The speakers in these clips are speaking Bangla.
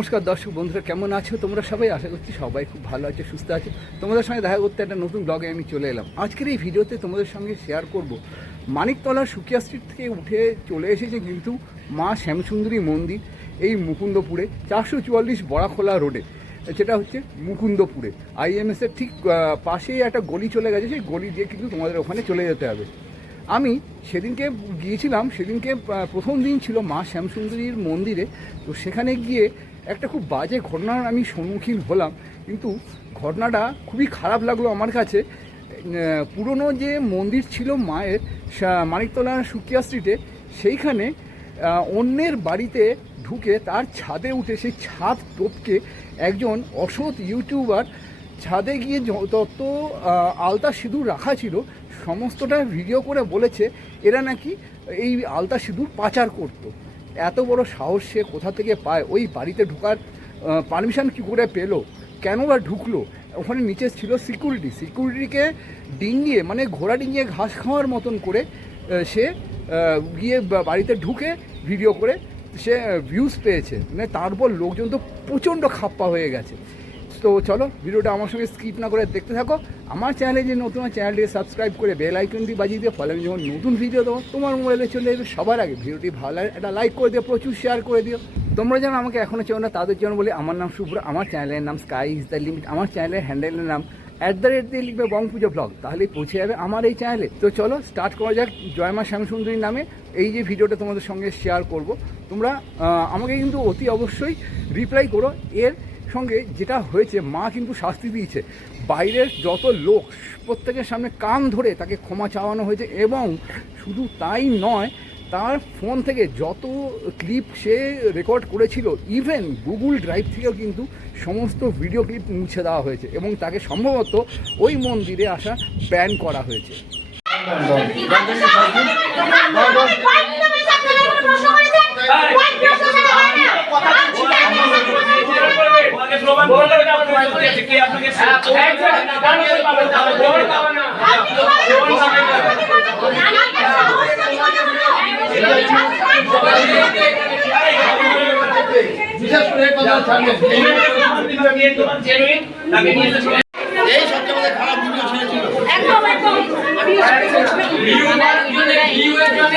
নমস্কার দর্শক বন্ধুরা, কেমন আছো তোমরা সবাই? আশা করছি সবাই খুব ভালো আছে, সুস্থ আছে। তোমাদের সঙ্গে দেখা করতে একটা নতুন ব্লগে আমি চলে এলাম। আজকের এই ভিডিওতে তোমাদের সঙ্গে শেয়ার করব। মানিকতলার সুকিয়া স্ট্রিট থেকে উঠে চলে এসেছে কিন্তু মা শ্যামসুন্দরী মন্দির এই মুকুন্দপুরে, চারশো চুয়াল্লিশ বড়াখোলা রোডে যেটা হচ্ছে মুকুন্দপুরে। আইএমএস এর ঠিক পাশেই একটা গলি চলে গেছে, সেই গলি দিয়ে কিন্তু তোমাদের ওখানে চলে যেতে হবে। আমি সেদিনকে গিয়েছিলাম, সেদিনকে প্রথম দিন ছিল মা শ্যামসুন্দরীর মন্দিরে। তো সেখানে গিয়ে একটা খুব বাজে ঘটনার আমি সম্মুখীন হলাম, কিন্তু ঘটনাটা খুবই খারাপ লাগল আমার কাছে পুরনো যে মন্দির ছিল মায়ের মানিকতলা সুকিয়া স্ট্রিটে, সেইখানে অন্যের বাড়িতে ঢুকে তার ছাদে উঠে সেই ছাদ টোপকে একজন অসৎ ইউটিউবার ছাদে গিয়ে য- তত আলতা সিঁদুর রাখা ছিল, সমস্তটা ভিডিও করে বলেছে, এরা নাকি এই আলতা সিঁদুর পাচার করত। এত বড় সাহস সে কোথা থেকে পায়? ওই বাড়িতে ঢোকার পারমিশন কী করে পেল? কেন বা ঢুকলো? ওখানে নিচে ছিল সিকিউরিটি সিকিউরিটিকে ডিঙিয়ে মানে ঘোড়া ডিঙিয়ে ঘাস খাওয়ার মতন করে সে গিয়ে বাড়িতে ঢুকে ভিডিও করে সে ভিউজ পেয়েছে। মানে তারপর লোকজন তো প্রচণ্ড খাপ্পা হয়ে গেছে। তো চলো ভিডিওটা আমার সঙ্গে স্কিপ না করে দেখতে থাকো। আমার চ্যানেলে যে নতুন চ্যানেলটিকে সাবস্ক্রাইব করে বেল আইকনটি বাজিয়ে দিয়ে ফলে যখন নতুন ভিডিও দেবো, তোমার মোবাইলে চলে যাবে সবার আগে। ভিডিওটি ভালো লাগে একটা লাইক করে দিও, প্রচুর শেয়ার করে দিও। তোমরা যেন আমাকে এখনও চেও না, তাদের জন্য বলি আমার নাম শুভ্র, আমার চ্যানেলের নাম স্কাই ইজ দ্য লিমিট আমার চ্যানেলের হ্যান্ডেলের নাম অ্যাট দ্য রেট দিয়ে লিখবে বং পুজো ব্লগ তাহলেই পৌঁছে যাবে আমার এই চ্যানেলে তো চলো স্টার্ট করা যাক জয়মা শ্যামসুন্দরীর নামে। এই যে ভিডিওটা তোমাদের সঙ্গে শেয়ার করব, তোমরা আমাকে কিন্তু অতি অবশ্যই রিপ্লাই করো। এর সঙ্গে যেটা হয়েছে মা কিন্তু শাস্তি দিয়েছে। বাইরের যত লোক প্রত্যেকের সামনে কান ধরে তাকে ক্ষমা চাওয়ানো হয়েছে এবং শুধু তাই নয় তার ফোন থেকে যত ক্লিপ সে রেকর্ড করেছিল ইভেন গুগল ড্রাইভ থেকেও কিন্তু সমস্ত ভিডিও ক্লিপ মুছে দেওয়া হয়েছে এবং তাকে সম্ভবত ওই মন্দিরে আসা ব্যান করা হয়েছে। ওনাকে প্রমাণ করেছে কে আপনাকে বিশেষ করে এই কথা এসে এই সবচেয়ে আমাদের খারাপ ভিডিও ছেড়েছিল একদম একদম। ভিউ জন্য ভিউ এর জন্য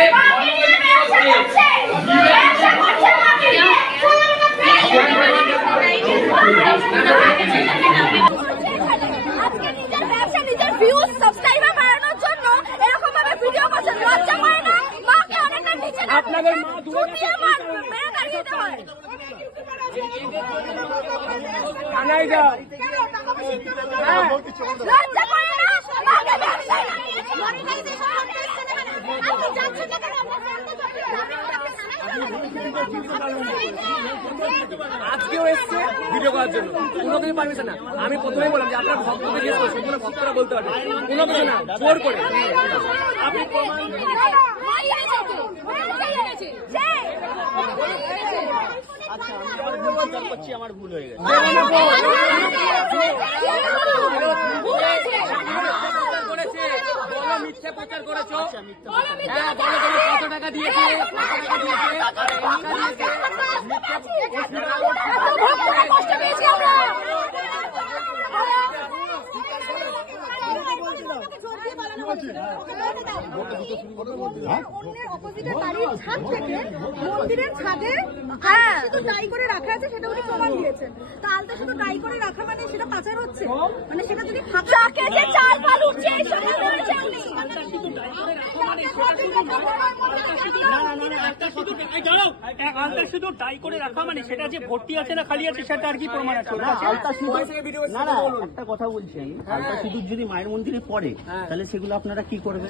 আজকে নিজের ব্যবসা নিজের ভিউজ সাবস্ক্রাইবার বাড়ানোর জন্য এরকম ভাবে ভিডিও করছেন লজ্জা করে না মাকে অনেকটা নিচে আপনাদের মা দূরে মেরে তাড়িয়ে দিতে হয় থানায় যাও লজ্জা করে না মাকে ব্যবসায় লাগিয়েছে মনিটাইজেশন করতে এসেছেন এখানে আপনি যাচ্ছেন না কেন আজকেও এসছে ভিডিও করার জন্য কোনো কিছু পারমিশন না আমি প্রথমেই বললাম যে আপনার ভক্তকে জিজ্ঞেস করছি কোনো ভক্তরা বলতে পারবে কোনো কিছু না জোর করে। আপনি প্রমাণ করছি আমার ভুল হয়ে গেছে মিথ্যে প্রচার করেছ হ্যাঁ বলো তুমি কত টাকা দিয়েছে কত টাকা দিয়েছে কষ্ট পেয়েছি আমরা অন্যের অপোজিটের বাড়ির ছাদ থেকে মন্দিরের হ্যাঁ শুধু ডাই করে রাখা আছে সেটা উনি প্রমাণ দিয়েছেন তা আলতা শুধু ডাই করে রাখা মানে সেটা পাচার হচ্ছে মানে সেটা যদি ফাঁকা যে চাল ফাল উঠছে এই সময় করেছে উনি আলতা শুধু শুধু ডাই করে রাখা মানে সেটা যে ভর্তি আছে না খালি আছে সেটা আর কি প্রমাণ আছে আলতা সিঁদুর না না একটা কথা বলছি আমি আলতা সিঁদুর যদি মায়ের মন্দিরে পড়ে তাহলে সেগুলো আপনারা কি করবেন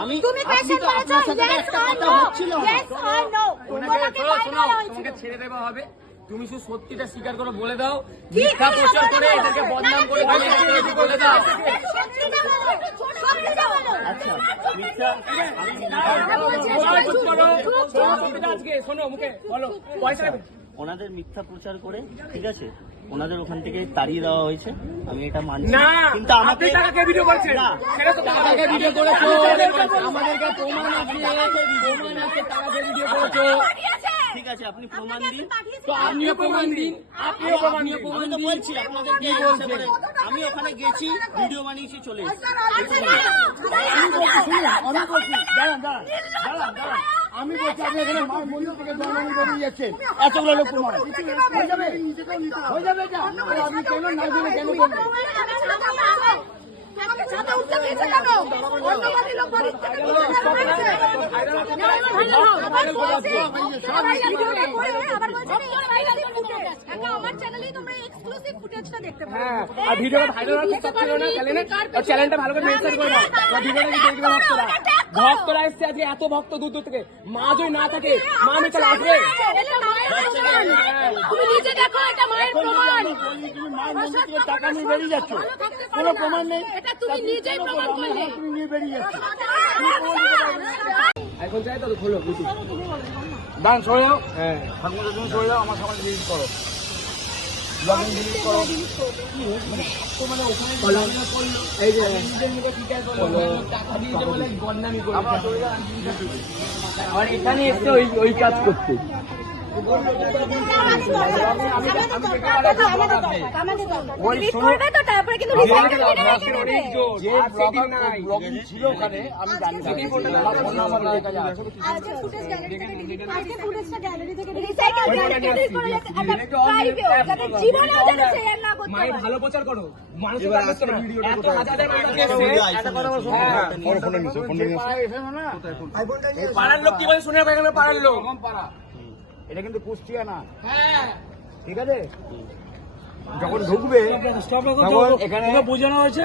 আমি তুমি সাথে yes একটা or কথা no হচ্ছিল না। তোমাকে শোনো, ফাইন শোনো, করা হয়েছিল তোমাকে ছেড়ে দেওয়া হবে তুমি শুধু সত্যিটা স্বীকার করে বলে দাও মিথ্যা প্রচার করে? এটাকে বদনাম করে না, না, না, বলে দাও। আচ্ছা মিথ্যা আজকে শোনো মুখে বলো পয়সা ওনাদের মিথ্যা প্রচার করে ঠিক আছে ওনাদের ওখান থেকে তাড়িয়ে দেওয়া হয়েছে আমি এটা মানছি না কিন্তু আমাকে টাকাকে ভিডিও করছেন না। সেটা তো টাকাকে ভিডিও করেছ আমাদেরকে প্রমাণ আছে প্রমাণ আছে ভিডিও করেছ। ঠিক আছে আপনি প্রমাণ দিন। তো আপনিও প্রমাণ দিন। আপনিও প্রমাণ দিন। আমি তো বলছি আপনাদের কি বলছে আমি ওখানে গেছি ভিডিও বানিয়েছি চলে আচ্ছা, আমি বলছি দাঁড়ান দাঁড়ান দাঁড়ান দাঁড়ান আমি বলছি আপনি এখানে মায়ের মন্দির থেকে জন্মদিন বেরিয়ে যাচ্ছেন এতগুলো লোক প্রমাণ হয়ে যাবে? হয়ে যাবে আপনি কেন না? কেন আমাকে ছাদে কেন? অন্য লোক বাড়ির থেকে। সবাই ভিডিওটা করে আবার বলছে আমার চ্যানেলেই তোমরা দেখতে। হ্যাঁ আর ভিডিওটা ভাইরাল না? চ্যানেলে আর চ্যানেলটা ভালো করে মেনশন করে দাও ভিডিওটা দেখবে ভক্তরা। ভক্তরা এসছে আজকে এত ভক্ত দূর দূর থেকে। মা যদি না থাকে মা আমি তাহলে আসবে। এটা মায়ের প্রমাণ। তুমি নিজে দেখো এটা মায়ের প্রমাণ। তুমি মায়ের মন্দির থেকে টাকা নিয়ে বেরিয়ে যাচ্ছ? কোনো প্রমাণ নেই? এটা তুমি নিজেই প্রমাণ করলে। তুমি নিয়ে বেরিয়ে যাচ্ছ। এখন চাই তো খোলো বুঝি। দান সরে যাও। হ্যাঁ তুমি সরে যাও আমার সামনে করো। আর এখানে এসে ওই ওই কাজ করতে ছিল ওখানে আমি জানি মায়ের ভালো প্রচার করো। মানুষের বলো, হ্যাঁ, এই পাড়ার লোক কি বলে শুনে পাড়ার লোক? পাড়া? এটা কিন্তু কুষ্টিয়া না। ঠিক আছে? যখন ঢুকবে তখন এখানে বোঝানো হয়েছে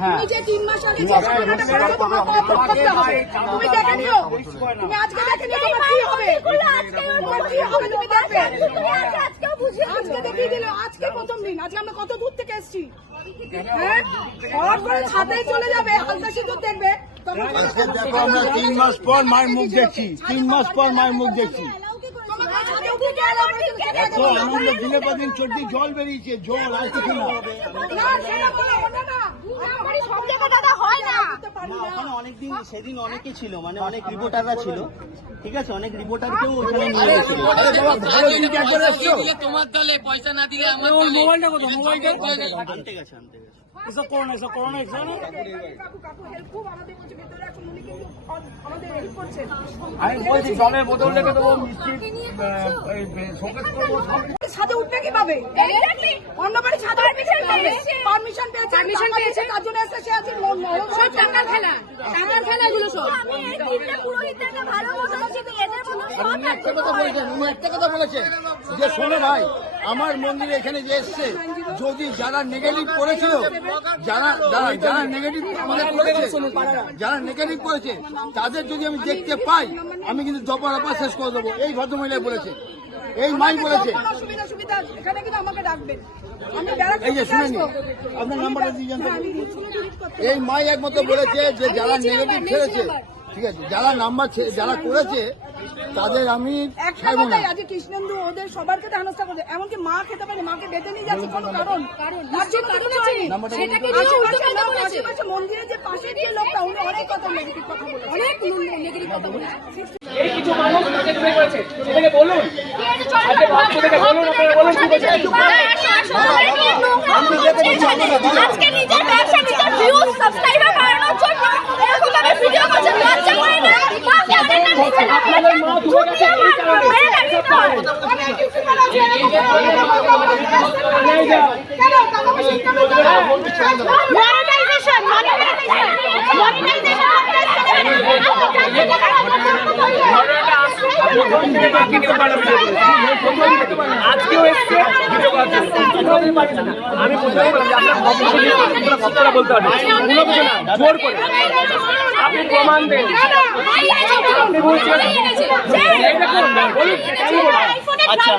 হ্যাঁ। তিন মাস আগে তুমি দেখে নিও তুমি আজকে দেখে নিও তোমার কি হবে? তোমার কি হবে? তুমি দেখবে আজকে দেখিয়ে দিলে আজকে প্রথম দিন। আজকে আমরা কত দূর থেকে এসেছি? হ্যাঁ? হঠাৎ করে ছাদে চলে যাবে সিঁদুর দেখবে। আজকে দেখো আমরা তিন মাস পর মায়ের মুখ দেখছি। তিন মাস পর মায়ের মুখ দেখছি। তোমরা এত আনন্দ দিনে চর্দি জল বেরিয়েছে জল আর কিছু না হয় অনেকদিন সেদিন অনেকে ছিল মানে অনেক রিপোর্টাররা ছিল ঠিক আছে অনেক রিপোর্টারকেও ওখানে নিয়ে গেছিল ওর মোবাইলটা কোথায়? মোবাইলটা আনতে গেছে আনতে গেছে। এসব করো না এসব করো না এসব না কাকু কাকু হেল্প খুব আমাদের বলছে ভেতরে এখন উনি কিন্তু আমাদের হেল্প করছেন আমি বলছি জলের বোতল রেখে দেবো ছাদে উঠবে কীভাবে? অন্য বাড়ি ছাদে পারমিশন পেয়েছে। পারমিশন পেয়েছে। পারমিশন পেয়েছে। তার জন্য এসে সে আছে সব টাকার খেলা। টাকার খেলা এগুলো সব উনি একটা কথা বলেছেন উনি একটা কথা বলেছেন। যে শোনো ভাই আমার মন্দিরে এখানে যে এসছে যদি যারা নেগেটিভ করেছিল যারা যারা যারা নেগেটিভ আমাদের করেছে যারা নেগেটিভ করেছে তাদের যদি আমি দেখতে পাই আমি কিন্তু দপরাপা শেষ করে দেবো। এই ভদ্রমহিলা বলেছে। এই মাই বলেছে। এই যে আপনার নাম্বারটা দিয়ে। হ্যাঁ, এই মাই একমাত্র বলেছে যে যারা নেগেটিভ ছেড়েছে ঠিক আছে যারা নাম্বার যারা করেছে তাদের আমি ছাড়বো না। আজকে কৃষ্ণেন্দু ওদের সবার খেতে হেনস্থা করছে। এমনকি মা খেতে পারে মাকে বেঁধে নিয়ে যাচ্ছে কোনো কারণ? তার জন্য মন্দিরের যে পাশের যে লোকটা উনি অনেক কথা নেগেটিভ কথা বলেছে। অনেক নেগেটিভ কথা বলেছে। এই কিছু মানুষ করেছে। সেটাকে বলুন। বলুন আপনারা বলুন কি আজকে নিজের ব্যবসা নিজের ভিউজ সাবস্ক্রাইবার বাড়ানোর জন্য এরকম ভাবে ভিডিও করছে লজ্জা করে না মা যাবেন না নিচে আপনাদের মা ডুবে গেছে এই কারণে এসব কারণে থানায় যাও আজকেও এসছে আমি আপনার বলতে হবে জোর করে আপনি প্রমাণ দেন আচ্ছা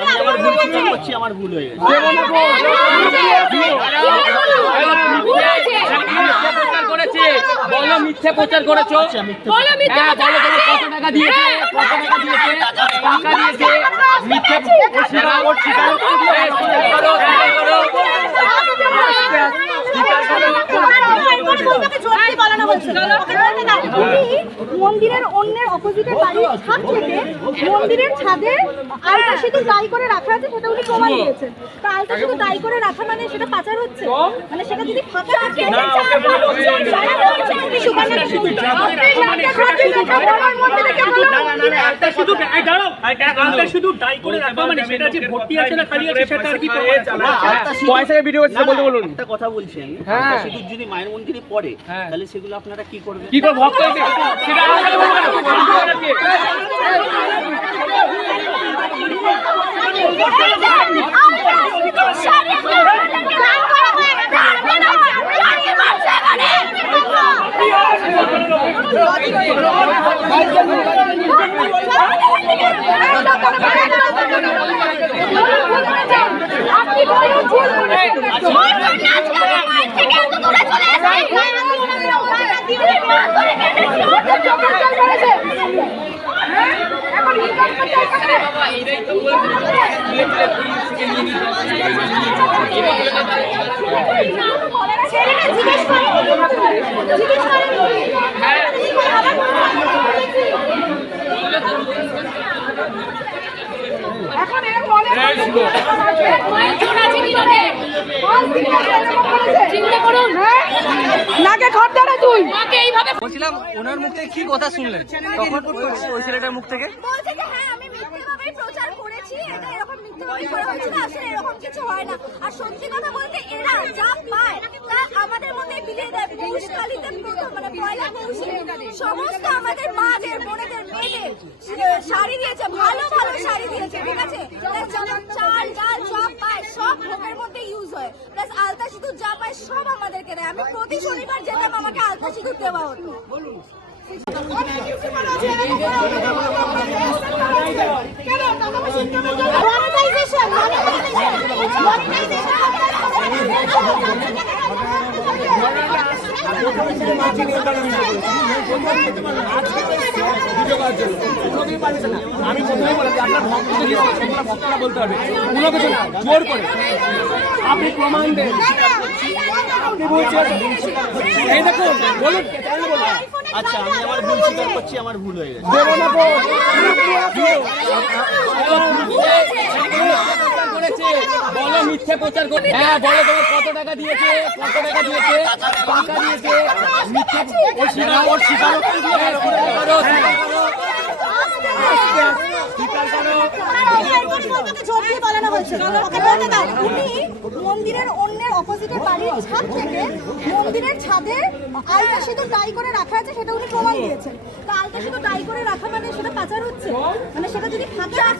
ভুল করছি আমার ভুল হয়ে গেছে করেছে বলো মিথ্যে প্রচার করেছ বলো মিথ্যে হ্যাঁ বলো তোমার কত টাকা দিয়েছে কত টাকা দিয়েছে টাকা দিয়েছে মিথ্যে স্বীকার করো স্বীকার করো স্বীকার করো মন্দিরের অন্যের অপোজিটে বাড়ির ছাদ থেকে মন্দিরের ছাদে আলতা শুধু ডাই করে রাখা আছে সেটা উনি প্রমাণ দিয়েছেন তা আলতা শুধু ডাই করে রাখা মানে সেটা পাচার হচ্ছে মানে সেটা যদি ফাঁকা থাকে কথা বলছি আমি হ্যাঁ। সিঁদুর যদি মায়ের মন্দিরে পড়ে হ্যাঁ। তাহলে সেগুলো আপনারা কি করবেন কি করে ভক্ত হয়েছে সেটা আমাকে বলুন না, ভিডিও করার কি? আপনি বলুন ভুল করেছেন মায়ের থেকে এত দূরে চলে এসেছে এখন ইনকাম করতে জিজ্ঞেস করেন জিজ্ঞেস করেন এখন এর মনে চিন্তা করুন। নাকে খড় দাঁড়া তুই। বলছিলাম ওনার মুখ থেকে কি কথা শুনলেন? তখন ওই- ছেলেটার মুখ থেকে? বলছে যে হ্যাঁ আমি মিথ্যেভাবেই প্রচার করেছি। এটা এরকম মিথ্যেভাবেই করা হয়েছে না আসলে এরকম কিছু হয় না। আর সত্যি কথা বলতে এরা যা পায় তা আমাদের মধ্যে বিলিয়ে দেয়। পৌষকালিতে প্রথম মানে পয়লা পৌষে সমস্ত আমাদের মেয়েদের শা- শাড়ি দিয়েছে, ভালো ভালো শাড়ি দিয়েছে, ঠিক আছে? Plus যেমন চাল, ডাল সব পায়, সব ভোগের মধ্যে ইউজ হয়। প্লাস আলতা সিঁদুর যা পায়, সব আমাদেরকে দেয়। আমি প্রতি শনিবার যেতাম, আমাকে আলতা সিঁদুর দেওয়া হতো। মনিটাইজেশন আমি প্রথমেই বললাম যে আপনার ভক্তকে নিয়ে ভক্তরা বলতে হবে কোনো কিছু না জোর করে আপনি প্রমাণ দেন আপনি বলছেন এই দেখুন বলুন কেন বলুন আচ্ছা আমি আমার ভুল স্বীকার করছি আমার ভুল হয়ে গেছে দেবো না গো। করেছে। বলো মিথ্যে প্রচার করে হ্যাঁ বলো তোমার কত টাকা দিয়েছে কত টাকা দিয়েছে টাকা দিয়েছে। মিথ্যে ও স্বীকার ওর স্বীকার করো স্বীকার মন্দিরের অন্যের অপোজিটের বাড়ির ছাদ থেকে মন্দিরের ছাদে আলতা শুধু ডাই করে রাখা আছে সেটা উনি প্রমাণ দিয়েছেন। শুধু ডাই করে রাখা মানে সেটা পাচার হচ্ছে। মানে সেটা যদি ফাঁকা রাখা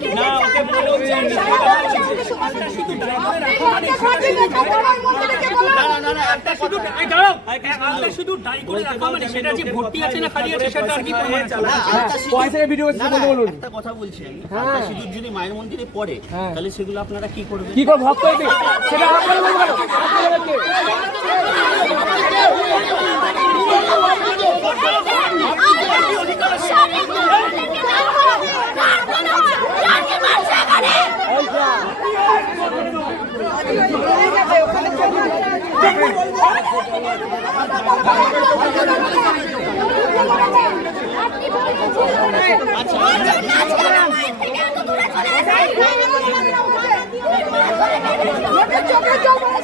মানে সেটা সেটা কথা বলছি আমি। আলতা সিঁদুর যদি মায়ের মন্দিরে পড়ে তাহলে সেগুলো আপনারা কি করবেন? কি করে ভক্ত সেটা আপনারা বলবেন আপনাদেরকে।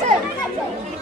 জিজ্ঞেস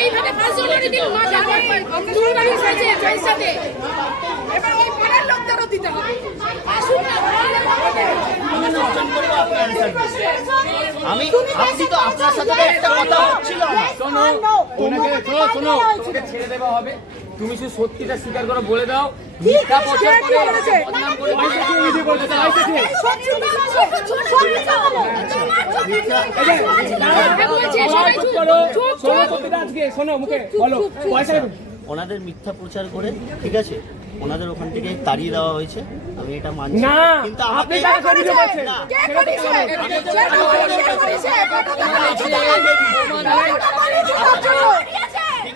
তাকে ধরতে রে তুই এবার ওই পাড়ার লোকদেরও দিতে হবে। আমি আপনি তো আপনার সাথে একটা কথা হচ্ছিল শোনো ওকে ছেড়ে দেওয়া হবে। তুমি শুধু সত্যিটা স্বীকার করো বলে দাও মিথ্যা প্রচার করে? বদনাম বলো। ওনাদের মিথ্যা প্রচার করে ঠিক আছে ওনাদের ওখান থেকে তাড়িয়ে দেওয়া হয়েছে আমি এটা মানছি না কিন্তু আপনি টাকা করে কে করেছে? কে করেছে?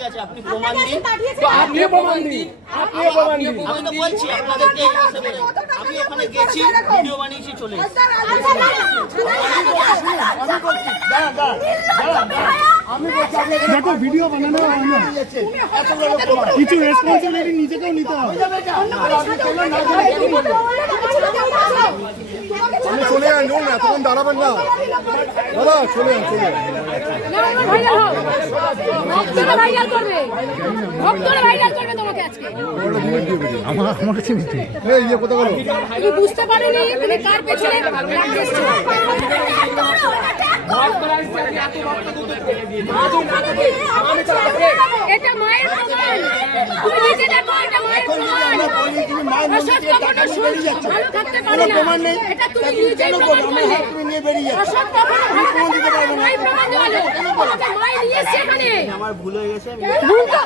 আছে আপনি প্রমাণ দিন। তো আপনি প্রমাণ দিন। আপনি প্রমাণ দিন। আমি তো বলছি আপনাদেরকে আমি ওখানে গেছি ভিডিও বানিয়েছি চলে এসেছি। দেখো ভিডিও বানানো হয় না কিছু রেসপন্সিবিলিটি নিজেকেও নিতে হবে আপনি চলে যান নুন এতক্ষণ দাঁড়াবেন না দাদা চলে যান চলে আমার আমার কাছে নিতে এই ইয়ে কোথা গেল বুঝতে পারিনি কার পেছনে practice ছিল। এটা মায়ের প্রমাণ। তুমি নিজে দেখো এটা মায়ের প্রমাণ। অসৎ কখনো ভালো থাকতে পারে না। এটা তুমি নিজে প্রমাণ করলে অসৎ কখনো ভালো থাকতে পারে না। মায়ের প্রমাণ দেওয়ালে তোমাকে মায়ের নিয়ে এখানে আমার ভুল হয়ে গেছে। ভুল তো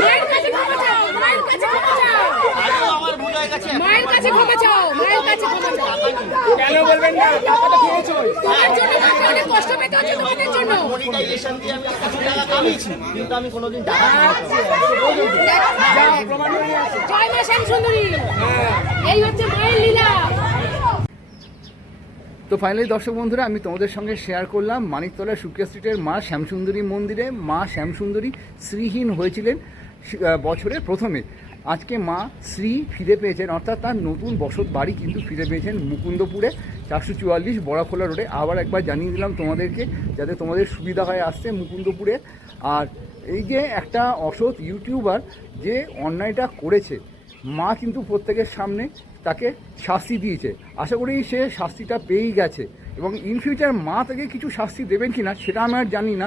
মায়ের কাছে ক্ষমা চাও মায়ের কাছে ক্ষমা চাও আজও আমার ভুল হয়ে গেছে মায়ের কাছে ক্ষমা চাও মায়ের কাছে ক্ষমা চাও কেন বলবেন না টাকা তো খেয়েছোই তোমার জন্য অনেক কষ্ট পেতে হচ্ছে তোমাদের জন্য। মনিটাইজেশন দিয়ে আমি কিছু টাকা কামিয়েছি কিন্তু আমি কোনোদিন টাকা জয় মা শ্যামসুন্দরী। এই হচ্ছে মায়ের লীলা। তো ফাইনালি দর্শক বন্ধুরা আমি তোমাদের সঙ্গে শেয়ার করলাম মানিকতলা সুকিয়া স্ট্রিটের মা শ্যামসুন্দরী মন্দিরে। মা শ্যামসুন্দরী শ্রীহীন হয়েছিলেন বছরের প্রথমে। আজকে মা শ্রী ফিরে পেয়েছেন, অর্থাৎ তার নতুন বসত বাড়ি কিন্তু ফিরে পেয়েছেন মুকুন্দপুরে, চারশো চুয়াল্লিশ বড়াখোলা রোডে। আবার একবার জানিয়ে দিলাম তোমাদেরকে, যাতে তোমাদের সুবিধা হয় আসতে মুকুন্দপুরে। আর এই যে একটা অসৎ ইউটিউবার যে অন্যায়টা করেছে, মা কিন্তু প্রত্যেকের সামনে তাকে শাস্তি দিয়েছে। আশা করি সে শাস্তিটা পেয়েই গেছে। এবং ইন ফিউচার মা তাকে কিছু শাস্তি দেবেন কি না সেটা আমি আর জানি না।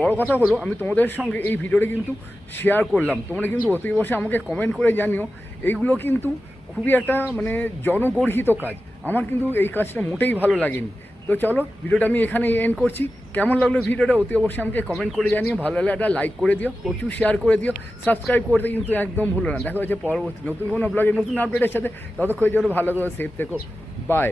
বড় কথা হলো, আমি তোমাদের সঙ্গে এই ভিডিওটা কিন্তু শেয়ার করলাম। তোমরা কিন্তু অতি বসে আমাকে কমেন্ট করে জানিও। এইগুলো কিন্তু খুবই একটা মানে জনগর্হিত কাজ। আমার কিন্তু এই কাজটা মোটেই ভালো লাগেনি। তো চলো, ভিডিওটা আমি এখানে এন্ড করছি। কেমন লাগল ভিডিওটা অতি অবশ্যই আমাকে কমেন্ট করে জানিও। ভালো লাগলে একটা লাইক করে দিও, প্রচুর শেয়ার করে দিও। সাবস্ক্রাইব করতে কিন্তু একদম ভুলো না। দেখা হচ্ছে পরবর্তী নতুন কোনো ব্লগে নতুন আপডেটের সাথে। ততক্ষণের জন্য ভালো করে সেফ থেকো। বাই